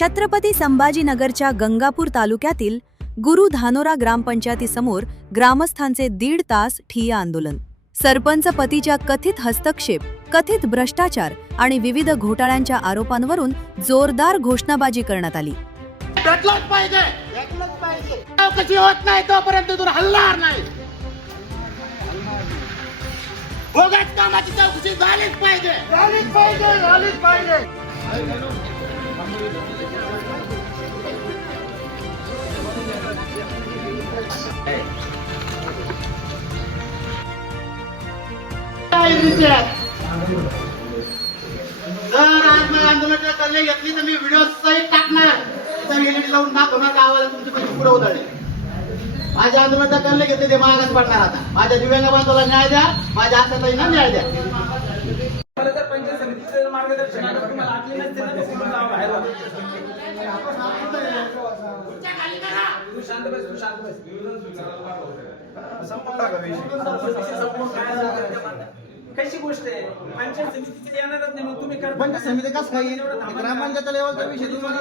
छत्रपती संभाजीनगरच्या गंगापूर तालुक्यातील गुरु धानोरा ग्रामपंचायतीसमोर ग्रामस्थांचे 1.5 तास ठिय्या आंदोलन। सरपंच पतीच्या कथित हस्तक्षेप, कथित भ्रष्टाचार आणि विविध घोटाळ्यांच्या आरोपांवरून जोरदार घोषणाबाजी करण्यात आली। भेटलंच पाहिजे, चौकशी होत नाही तोपर्यंत तुला हलणार नाही। बोगस कामाची चौकशी झालीच पाहिजे, झालीच पाहिजे, झालीच पाहिजे। जर आज मी आंदोलनाची कल्ले घेतली तर मी व्हिडिओ सहित टाकणार, तर एलईडी लावून दाखवणार गावाला तुमचे पैसे पुढे उधळले। माझ्या आंदोलनाचा कल्ले घेतले ते मागास पडणार। आता माझ्या दिव्यांग बांधवाला न्याय द्या, माझ्या आशाताईंना न्याय द्या। मला तर पंचायत समितीचं मार्गदर्शन आहे, तुम्हाला आटली नसते ना, तुम्ही जावा बाहेर वा। तू शांत बस, तू शांत बस। संपूर्ण टाका कशी गोष्ट आहे, पंचायत समितीचे येणारच नाही, मग तुम्ही पंचायत समिती कसं काय येईल? ग्रामपंचायत लेवलचा विषय तुम्हाला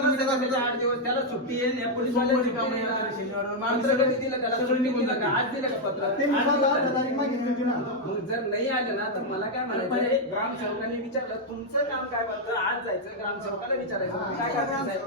8 दिवस त्याला सुट्टी आहे, या पोलीस वाल्यांची कामं येणार आहे शनिवार। मात्र कधी दिलं त्याला सुट्टी दिलं का? आज दिलं का पत्र? मग जर नाही आलं ना तर मला काय म्हणायचं, ग्रामसेवकांनी विचारलं तुमचं काम काय बनतं, आज जायचं ग्रामसेवकाला विचारायचं काय करायचं।